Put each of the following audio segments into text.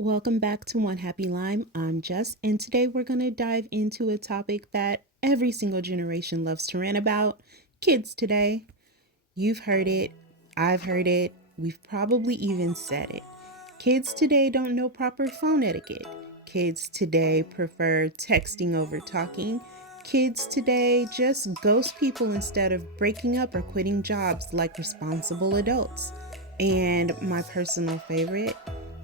Welcome back to OneHappyLime. I'm Jess, and today we're going to dive into a topic that every single generation loves to rant about: kids today. You've heard it, I've heard it, we've probably even said it. Kids today don't know proper phone etiquette. Kids today prefer texting over talking. Kids today just ghost people instead of breaking up or quitting jobs like responsible adults. And my personal favorite,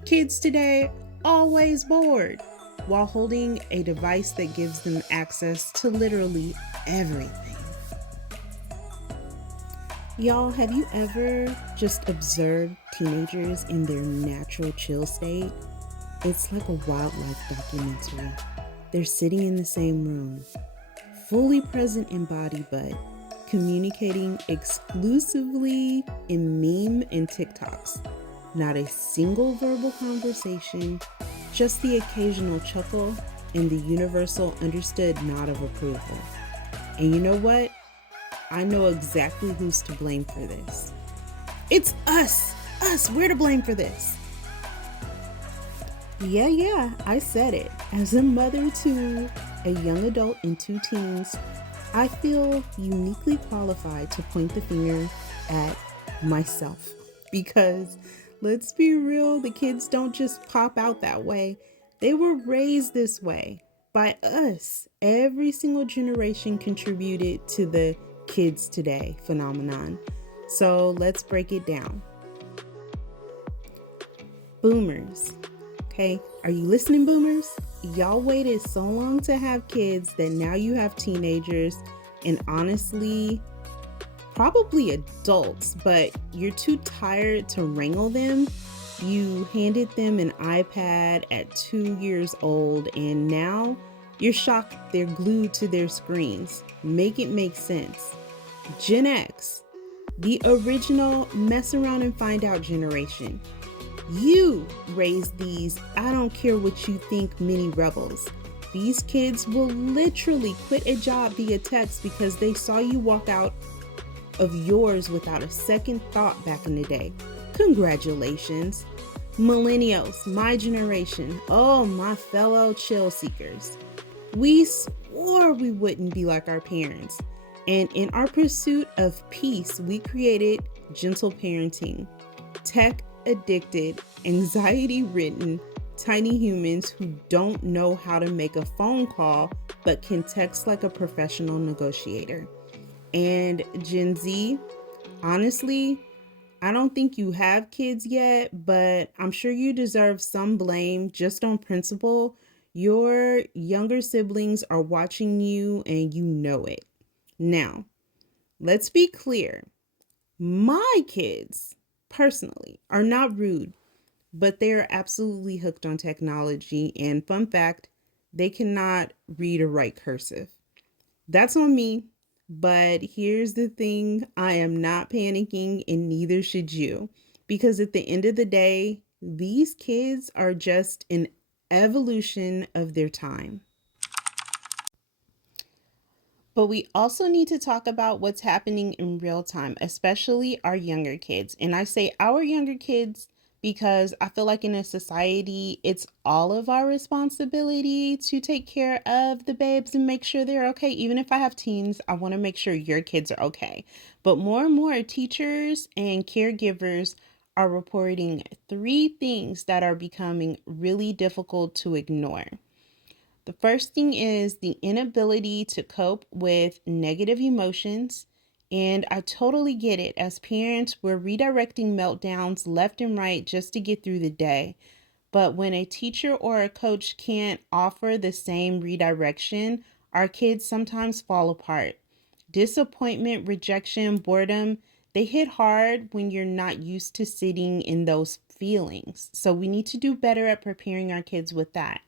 kids today always bored while holding a device that gives them access to literally everything. Y'all, have you ever just observed teenagers in their natural chill state? It's like a wildlife documentary. They're sitting in the same room, fully present in body, but communicating exclusively in meme and TikToks. Not a single verbal conversation, just the occasional chuckle and the universal understood nod of approval. And you know what? I know exactly who's to blame for this. It's us! Us! We're to blame for this. Yeah, I said it. As a mother to a young adult and two teens, I feel uniquely qualified to point the finger at myself. Because let's be real, the kids don't just pop out that way. They were raised this way by us. Every single generation contributed to the kids today phenomenon. So let's break it down. Boomers. Okay, are you listening, boomers? Y'all waited so long to have kids that now you have teenagers, and honestly, probably adults, but you're too tired to wrangle them. You handed them an iPad at 2 years old, and now you're shocked they're glued to their screens. Make it make sense. Gen X, the original mess around and find out generation. You raised these I don't care what you think mini rebels. These kids will literally quit a job via text because they saw you walk out of yours without a second thought back in the day. Congratulations. Millennials, my generation. Oh, my fellow chill seekers. We swore we wouldn't be like our parents. And in our pursuit of peace, we created gentle parenting, tech addicted, anxiety ridden, tiny humans who don't know how to make a phone call but can text like a professional negotiator. And Gen Z, honestly, I don't think you have kids yet, but I'm sure you deserve some blame just on principle. Your younger siblings are watching you and you know it. Now, let's be clear. My kids, personally, are not rude, but they are absolutely hooked on technology. And fun fact, they cannot read or write cursive. That's on me. But here's the thing, I am not panicking, and neither should you. Because at the end of the day, these kids are just an evolution of their time. But we also need to talk about what's happening in real time, especially our younger kids. And I say our younger kids because I feel like in a society, it's all of our responsibility to take care of the babes and make sure they're okay. Even if I have teens, I want to make sure your kids are okay. But more and more teachers and caregivers are reporting three things that are becoming really difficult to ignore. The first thing is the inability to cope with negative emotions. And I totally get it. As parents, we're redirecting meltdowns left and right just to get through the day. But when a teacher or a coach can't offer the same redirection, our kids sometimes fall apart. Disappointment, rejection, boredom, they hit hard when you're not used to sitting in those feelings. So we need to do better at preparing our kids with that.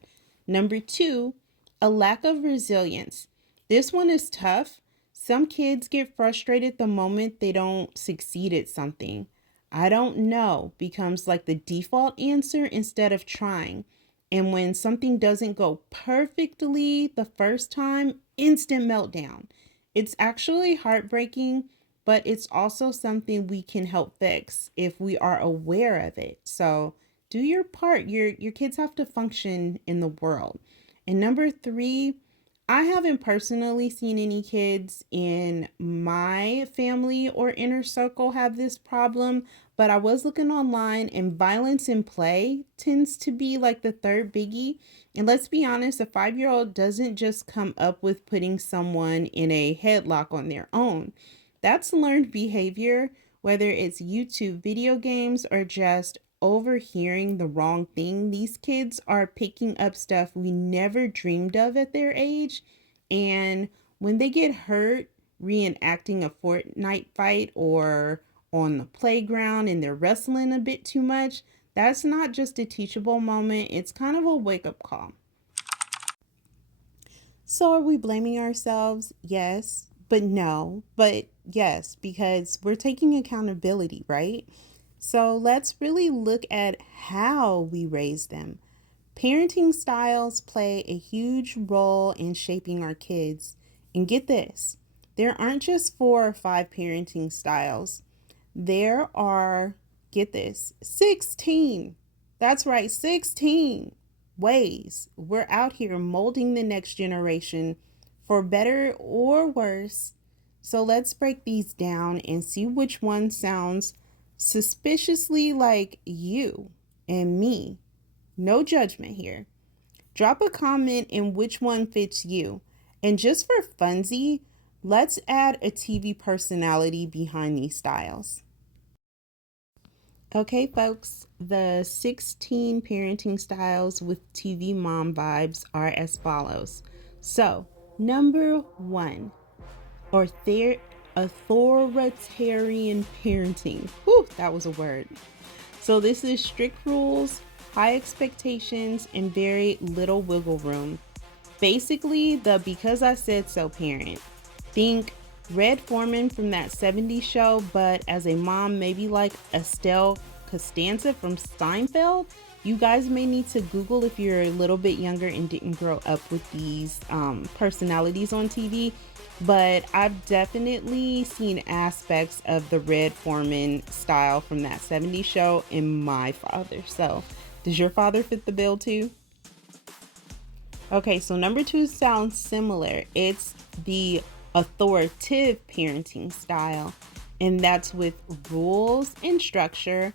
Number two, a lack of resilience. This one is tough. Some kids get frustrated the moment they don't succeed at something. I don't know becomes like the default answer instead of trying. And when something doesn't go perfectly the first time, instant meltdown. It's actually heartbreaking, but it's also something we can help fix if we are aware of it. So do your part. Your kids have to function in the world. And number 3, I haven't personally seen any kids in my family or inner circle have this problem, but I was looking online and violence in play tends to be like the third biggie. And let's be honest, a 5-year-old doesn't just come up with putting someone in a headlock on their own. That's learned behavior, whether it's YouTube video games or just overhearing the wrong thing. These kids are picking up stuff we never dreamed of at their age. And when they get hurt reenacting a Fortnite fight or on the playground and they're wrestling a bit too much, that's not just a teachable moment, it's kind of a wake up call. So are we blaming ourselves? Yes, but no, but yes, because we're taking accountability, right? So let's really look at how we raise them. Parenting styles play a huge role in shaping our kids. And get this, there aren't just 4 or 5 parenting styles. There are, get this, 16. That's right, 16 ways we're out here molding the next generation for better or worse. So let's break these down and see which one sounds suspiciously like you and me. No judgment here. Drop a comment in which one fits you. And just for funsy, let's add a TV personality behind these styles. Okay, folks, the 16 parenting styles with TV mom vibes are as follows. So, number 1, authoritarian parenting. Whew, that was a word. So this is strict rules, high expectations, and very little wiggle room. Basically, the because I said so parent. Think Red Foreman from that 70s show, but as a mom, maybe like Estelle Costanza from Seinfeld. You guys may need to Google if you're a little bit younger and didn't grow up with these personalities on TV. But I've definitely seen aspects of the Red Foreman style from that 70s show in my father. So, does your father fit the bill too? Okay, so number 2 sounds similar. It's the authoritative parenting style, and that's with rules and structure,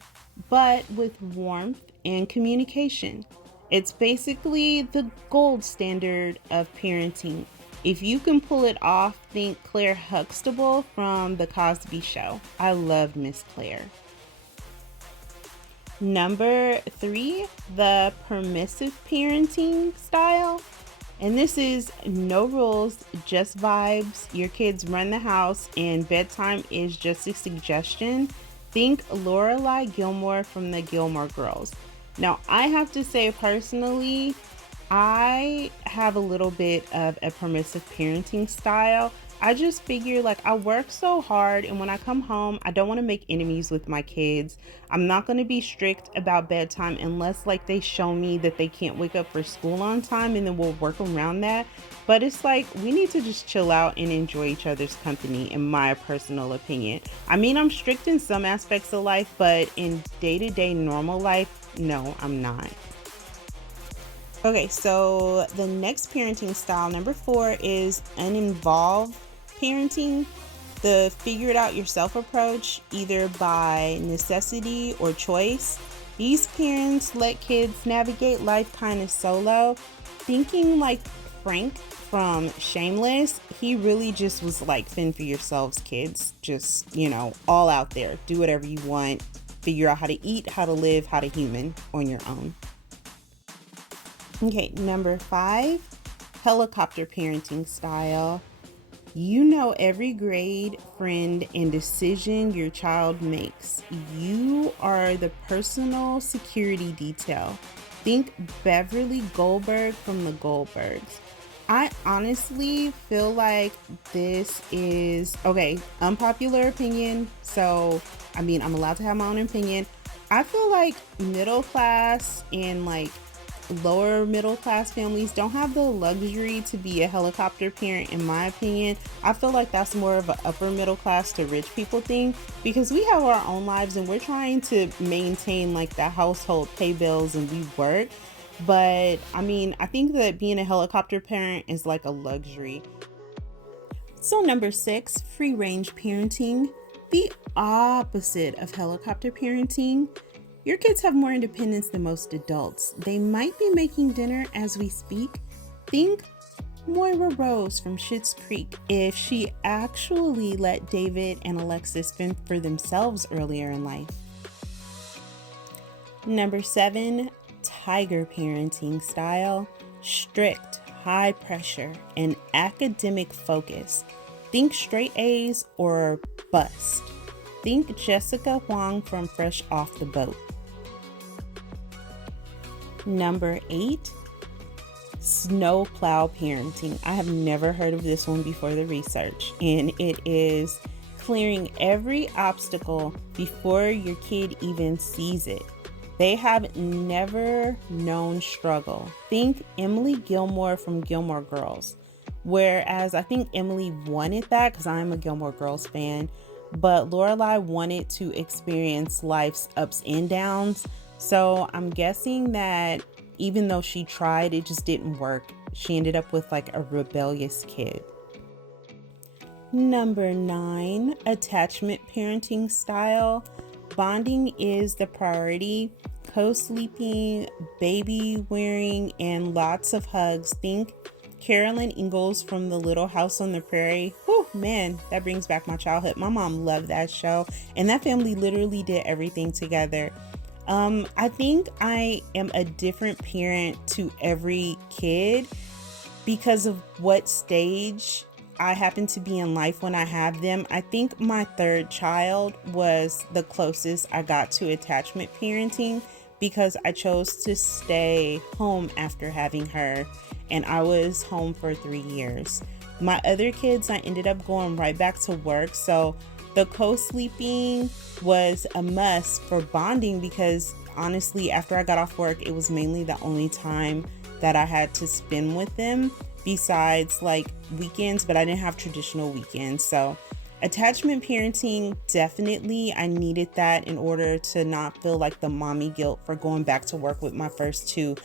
but with warmth and communication. It's basically the gold standard of parenting. If you can pull it off, think Claire Huxtable from The Cosby Show. I loved Miss Claire. Number 3, the permissive parenting style. And this is no rules, just vibes. Your kids run the house and bedtime is just a suggestion. Think Lorelai Gilmore from the Gilmore Girls. Now, I have to say personally, I have a little bit of a permissive parenting style. I just figure like I work so hard, and when I come home, I don't want to make enemies with my kids. I'm not going to be strict about bedtime unless like they show me that they can't wake up for school on time, and then we'll work around that. But it's like we need to just chill out and enjoy each other's company, in my personal opinion. I mean, I'm strict in some aspects of life, but in day-to-day normal life, no, I'm not. Okay, so the next parenting style, number 4, is uninvolved parenting, the figure it out yourself approach, either by necessity or choice. These parents let kids navigate life kind of solo, thinking like Frank from Shameless. He really just was like, fend for yourselves, kids. Just, all out there. Do whatever you want. Figure out how to eat, how to live, how to human on your own. Okay, number 5, helicopter parenting style. You know every grade, friend, and decision your child makes. You are the personal security detail. Think Beverly Goldberg from the Goldbergs. I honestly feel like this is, okay, unpopular opinion. So, I'm allowed to have my own opinion. I feel like middle class and like lower middle class families don't have the luxury to be a helicopter parent, in my opinion. I feel like that's more of an upper middle class to rich people thing, because we have our own lives and we're trying to maintain like the household, pay bills, and we work. But I mean, I think that being a helicopter parent is like a luxury. So number 6, free range parenting. The opposite of helicopter parenting. Your kids have more independence than most adults. They might be making dinner as we speak. Think Moira Rose from Schitt's Creek if she actually let David and Alexis fend for themselves earlier in life. Number 7, tiger parenting style. Strict, high pressure, and academic focus. Think straight A's or bust. Think Jessica Huang from Fresh Off the Boat. Number 8, snowplow parenting. I have never heard of this one before the research, and it is clearing every obstacle before your kid even sees it. They have never known struggle. Think Emily Gilmore from Gilmore Girls. Whereas I think Emily wanted that because I'm a Gilmore Girls fan, but Lorelai wanted to experience life's ups and downs. So I'm guessing that even though she tried, it just didn't work. She ended up with like a rebellious kid. Number 9, attachment parenting style. Bonding is the priority. Co-sleeping, baby wearing, and lots of hugs. Think Carolyn Ingalls from The Little House on the Prairie. Whew, man, that brings back my childhood. My mom loved that show, and that family literally did everything together. I think I am a different parent to every kid because of what stage I happen to be in life when I have them. I think my third child was the closest I got to attachment parenting because I chose to stay home after having her, and I was home for 3 years. My other kids, I ended up going right back to work, so the co-sleeping was a must for bonding because honestly, after I got off work, it was mainly the only time that I had to spend with them besides like weekends, but I didn't have traditional weekends. So attachment parenting, definitely, I needed that in order to not feel like the mommy guilt for going back to work with my first 2.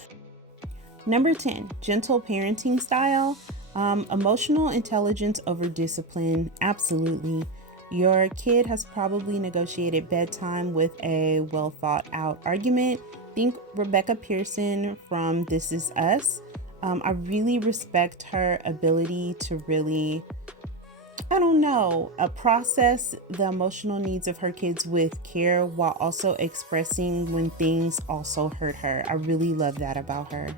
Number 10, gentle parenting style. Emotional intelligence over discipline. Absolutely. Your kid has probably negotiated bedtime with a well thought out argument. Think Rebecca Pearson from This Is Us. I really respect her ability to really, process the emotional needs of her kids with care while also expressing when things also hurt her. I really love that about her.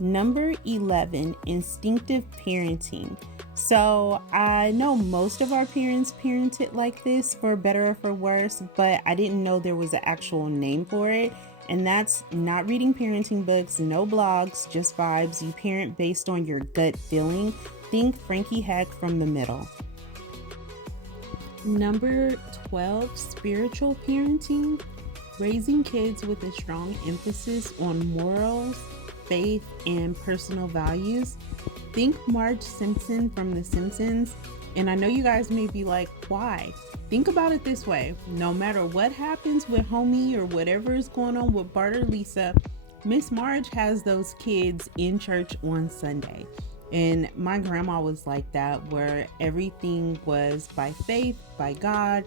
Number 11, instinctive parenting. So I know most of our parents parented like this, for better or for worse, but I didn't know there was an actual name for it. And that's not reading parenting books, no blogs, just vibes. You parent based on your gut feeling. Think Frankie Heck from The Middle. Number 12, spiritual parenting. Raising kids with a strong emphasis on morals, faith, and personal values. Think Marge Simpson from The Simpsons. And I know you guys may be like, why? Think about it this way. No matter what happens with homie or whatever is going on with Bart or Lisa, Miss Marge has those kids in church on Sunday. And my grandma was like that, where everything was by faith, by God.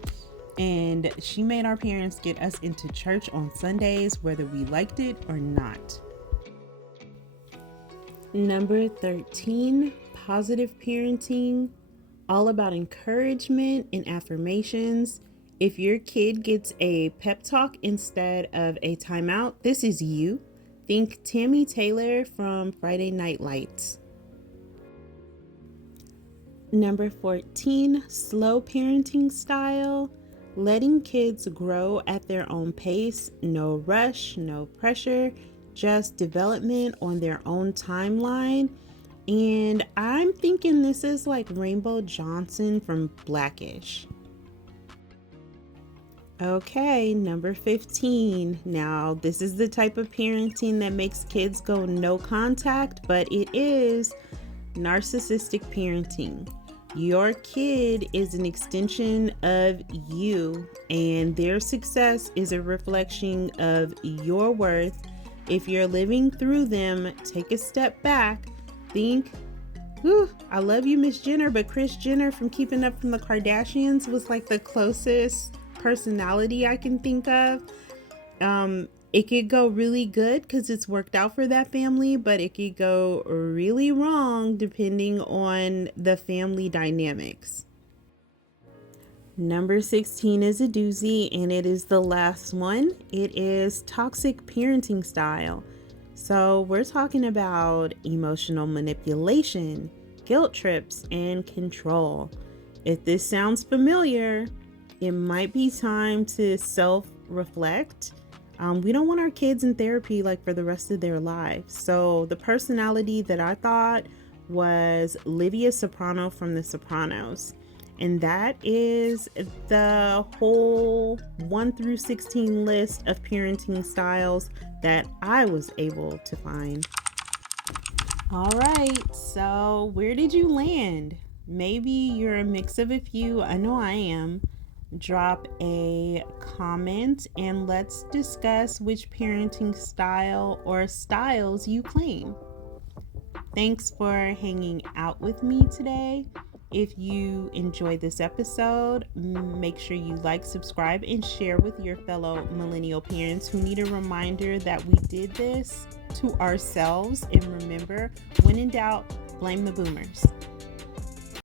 And she made our parents get us into church on Sundays, whether we liked it or not. Number 13, positive parenting, all about encouragement and affirmations. If your kid gets a pep talk instead of a timeout, this is you. Think Tammy Taylor from Friday Night Lights. Number 14, slow parenting style, letting kids grow at their own pace, no rush, no pressure, just development on their own timeline. And I'm thinking this is like Rainbow Johnson from Blackish. Okay, number 15. Now, this is the type of parenting that makes kids go no contact, but it is narcissistic parenting. Your kid is an extension of you, and their success is a reflection of your worth. If you're living through them, take a step back. Think, whew, I love you, Miss Jenner, but Kris Jenner from Keeping Up from the Kardashians was like the closest personality I can think of. It could go really good because it's worked out for that family, but it could go really wrong depending on the family dynamics. Number 16 is a doozy, and it is the last one. It is toxic parenting style. So we're talking about emotional manipulation, guilt trips, and control. If this sounds familiar, it might be time to self-reflect. We don't want our kids in therapy like for the rest of their lives. So the personality that I thought was Livia Soprano from The Sopranos. And that is the whole 1 through 16 list of parenting styles that I was able to find. All right, so where did you land? Maybe you're a mix of a few. I know I am. Drop a comment and let's discuss which parenting style or styles you claim. Thanks for hanging out with me today. If you enjoyed this episode, make sure you like, subscribe, and share with your fellow millennial parents who need a reminder that we did this to ourselves. And remember, when in doubt, blame the boomers.